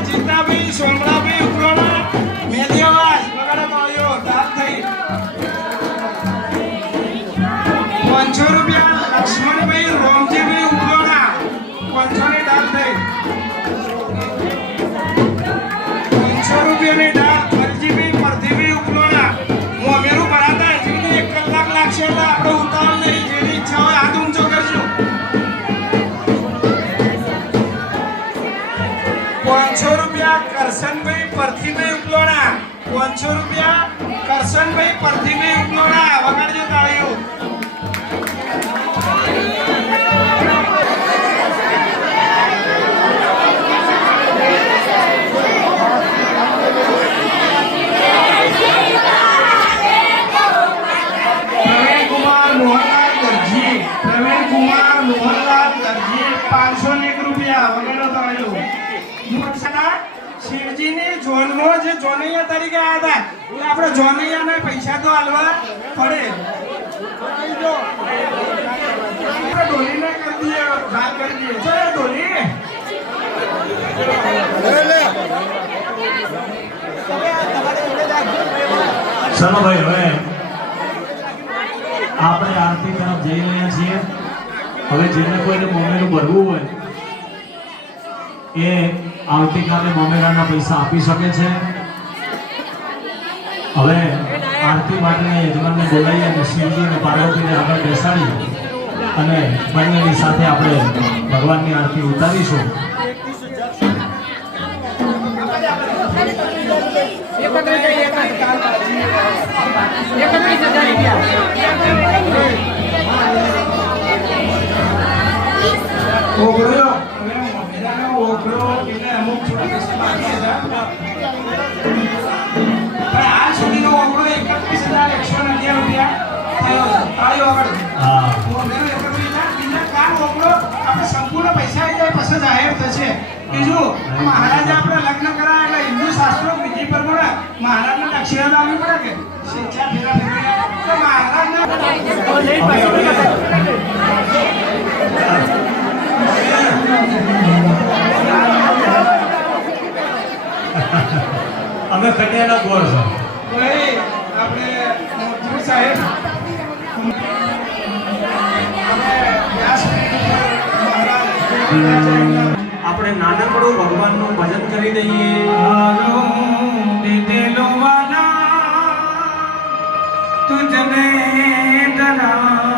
જીતાભાઈ સોમરાભાઈ ઉપરોના મેદિયાવાસ બગાડો આવ્યો દાન થઈ 500 રૂપિયા લક્ષ્મણભાઈ રોમજીભાઈ ઉપરોના 500 ની દાન થઈ 500 રૂપિયાની દાન ફરજીભાઈ પરધીભાઈ ઉપરોના મોમેરું ભરાતા હજી 1 કલાક લાગશે એટલે આપણે ઉતાર નહીં જેની ઈચ્છા હોય હાથ ઊંચો કરજો 500 રૂપિયા કરશનભાઈ પરથીભાઈ ઉપલોણા 500 રૂપિયા કરશનભાઈ પરથીભાઈ ઉપલોણા વગાડજો તાળીઓ પ્રવીણકુમાર મોહનલાલ દરજી 501 રૂપિયા વગાડો તાળીઓ શિવજીની જોનમાં જે જોનૈયા તરીકે આવ્યા હતા એટલે આપણે જોનૈયાને પૈસા તો આલવા પડે ડોલીને કરી દઈએ વાત કરી દઈએ ચલો ડોલી ચલો ભાઈ હવે આપણે આરતી તરફ જઈ રહ્યા છીએ હવે જેને કોઈને મોમેરું ભરવું હોય એ આવતીકાલે મોમેરાના પૈસા આપી શકે છે હવે આરતી માટે યજમાનને બોલાવી અને શિવજી અને પાર્વતીને આગળ બેસાડી અને બંનેની સાથે આપણે ભગવાનની આરતી ઉતારીશું હાલ સુધીનો ઓગળો 31,111 રૂપિયા થયો તાળીઓ વગાડો સંપૂર્ણ પૈસા આવી જાય પછી જાહેર થશે બીજું મહારાજે આપણે લગ્ન કરાયા એટલે હિન્દુ શાસ્ત્રો વિધિ પ્રમાણે મહારાજને દક્ષિણા લાવવી પડે કે શિક્ષા ફેરા ફેરવી તો મહારાજને અમે કન્યાના ગોળ છો આપણે મોટી સાહેબ આપણે નાનકડું ભગવાનનું ભજન કરી દઈએ તુજને દરા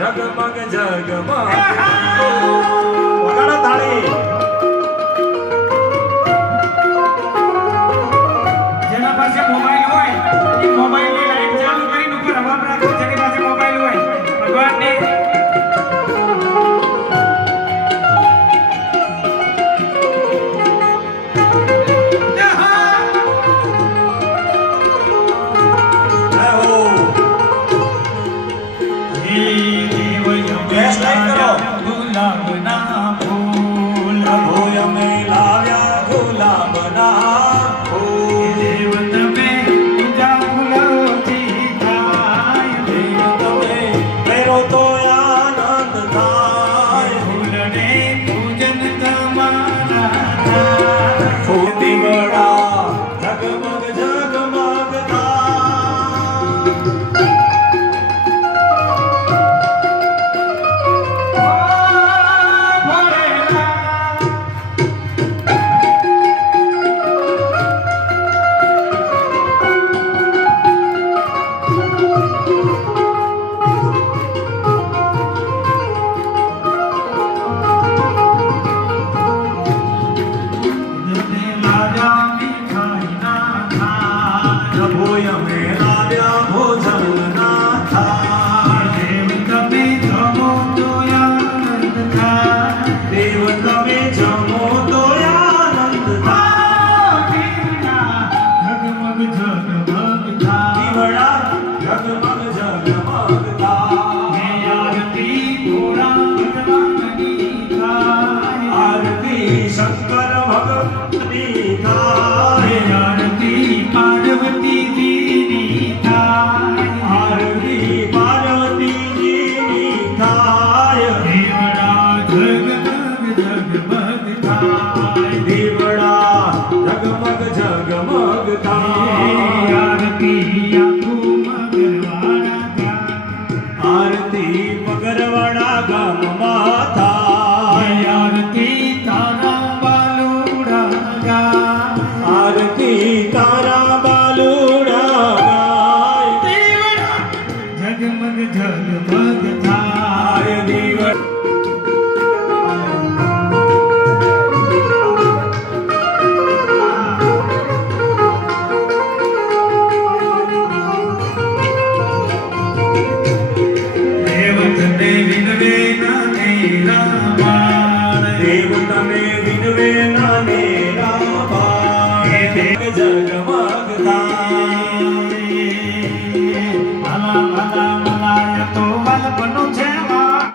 જગમગ જગમગ વગાડો તાળી જેના પાસે મોબાઈલ હોય એ મોબાઈલની લાઈટ ચાલુ કરીને ઉપર હવા રાખો જેની પાસે મોબાઈલ હોય ભગવાનને ગેસ લાઈટ કરો જગમગ જગમગતા આરતી પૂરા ભગવાનની થાય આરતી શંકર ભગવતી થાય આરતી પાર્વતીજીની થાય આરતી પાર્વતીજીની થાય દેવડા જગમગ જગમગ થાય દીવડા જગમગ જગમગ થાય આરતી આખું મગરવાડા ગામ આરતી મગરવાડા ગામમાં થાય આરતી તારા બાલુડા ગામ આરતી તારા બાલુડા ગાય જગમગ જગમગ થાય આય દીવડા દેવતને વિનવે નાનેરા બાળ દેવ તમે વિનવે નાને રામા હે દેવ જગમગતા મલા મલા મલાય તો વલપનો